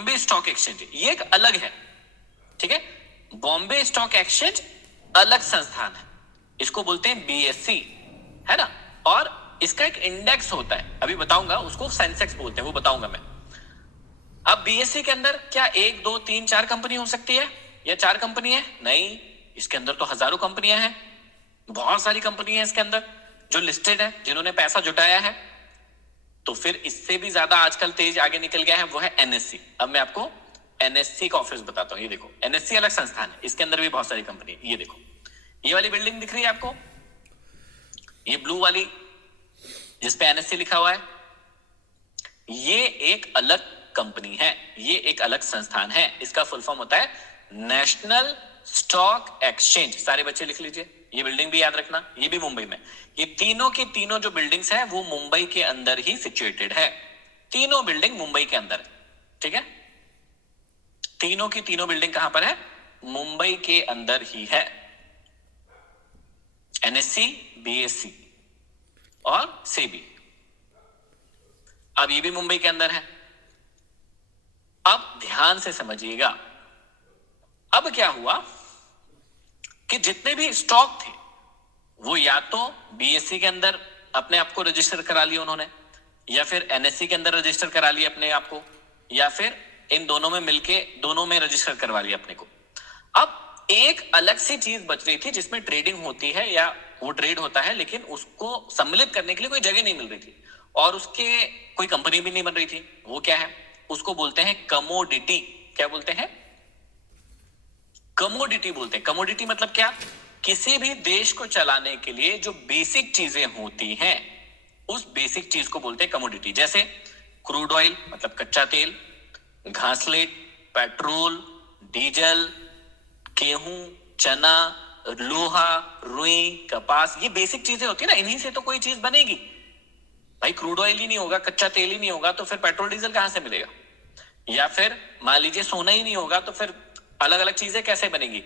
Bombay stock exchange, ये एक अलग है, ठीक है। बॉम्बे स्टॉक एक्सचेंज अलग संस्थान है, इसको बोलते हैं बीएससी, है ना। और इसका एक इंडेक्स होता है, अभी बताऊंगा, उसको सेंसेक्स बोलते हैं, वो बताऊंगा मैं। अब बीएससी के अंदर क्या 1 2 3 4 कंपनी हो सकती है या 4 कंपनी है? नहीं, इसके अंदर तो हजारों कंपनियां हैं, बहुत सारी कंपनी है इसके अंदर जो लिस्टेड है, जिन्होंने पैसा जुटाया है। तो फिर इससे भी ज्यादा आजकल तेज आगे निकल गया है, वो है एनएससी। अब मैं आपको एनएससी का ऑफिस बताता हूं। ये देखो, एनएससी अलग संस्थान है, इसके अंदर भी बहुत सारी कंपनी है। ये देखो, ये वाली बिल्डिंग दिख रही है आपको, ये ब्लू वाली जिसपे एनएससी लिखा हुआ है, ये एक अलग कंपनी है, ये एक अलग संस्थान है। इसका फुल फॉर्म होता है नेशनल स्टॉक एक्सचेंज। सारे बच्चे लिख लीजिए, ये बिल्डिंग भी याद रखना, ये भी मुंबई में। ये तीनों की तीनों जो बिल्डिंग्स है वो मुंबई के अंदर ही सिचुएटेड है, तीनों बिल्डिंग मुंबई के अंदर, ठीक है। तीनों की तीनों बिल्डिंग कहां पर है? मुंबई के अंदर ही है, एनएससी, बीएससी और सेबी। अब ये भी मुंबई के अंदर है। अब ध्यान से समझिएगा, अब क्या हुआ कि जितने भी स्टॉक थे वो या तो बीएससी के अंदर अपने आप को रजिस्टर करा लिया उन्होंने, या फिर एनएससी के अंदर रजिस्टर करा लिया अपने आप को, या फिर इन दोनों में मिलके दोनों में रजिस्टर करवा लिया अपने को। अब एक अलग सी चीज बच रही थी जिसमें ट्रेडिंग होती है या वो ट्रेड होता है, लेकिन उसको सम्मिलित करने के लिए कोई जगह नहीं मिल रही थी और उसके कोई कंपनी भी नहीं बन रही थी। वो क्या है? उसको बोलते हैं कमोडिटी। क्या बोलते हैं? कमोडिटी बोलते हैं। कमोडिटी मतलब क्या? किसी भी देश को चलाने के लिए जो बेसिक चीजें होती हैं उस बेसिक चीज को बोलते हैं कमोडिटी। जैसे क्रूड ऑयल मतलब कच्चा तेल, घासलेट, पेट्रोल, डीजल, गेहूं, चना, लोहा, रुई, कपास, ये बेसिक चीजें होती है ना, इन्हीं से तो कोई चीज बनेगी। भाई क्रूड ऑयल ही नहीं होगा, कच्चा तेल ही नहीं होगा तो फिर पेट्रोल डीजल कहां से मिलेगा? या फिर मान लीजिए सोना ही नहीं होगा तो फिर अलग अलग चीजें कैसे बनेगी?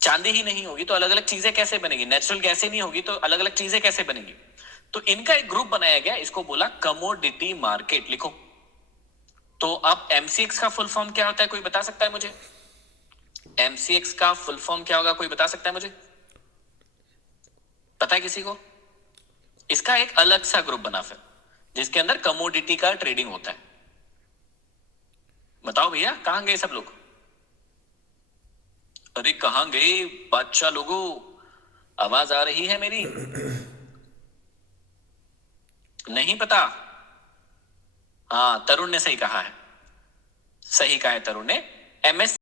चांदी ही नहीं होगी तो अलग अलग चीजें कैसे बनेगी? नेचुरल गैस ही नहीं होगी तो अलग अलग चीजें कैसे बनेगी? तो इनका एक ग्रुप बनाया गया, इसको बोला कमोडिटी मार्केट। लिखो। तो अब एमसीएक्स का फुल फॉर्म क्या होता है, कोई बता सकता है मुझे? एमसीएक्स का फुल फॉर्म क्या होगा, कोई बता सकता है मुझे? पता है किसी को? इसका एक अलग सा ग्रुप बना फिर, जिसके अंदर कमोडिटी का ट्रेडिंग होता है। बताओ भैया, कहां गए सब लोग? अरे कहां गए बादशाह लोगों? आवाज आ रही है मेरी? नहीं पता? हाँ, तरुण ने सही कहा है, सही कहा है तरुण ने। एमएस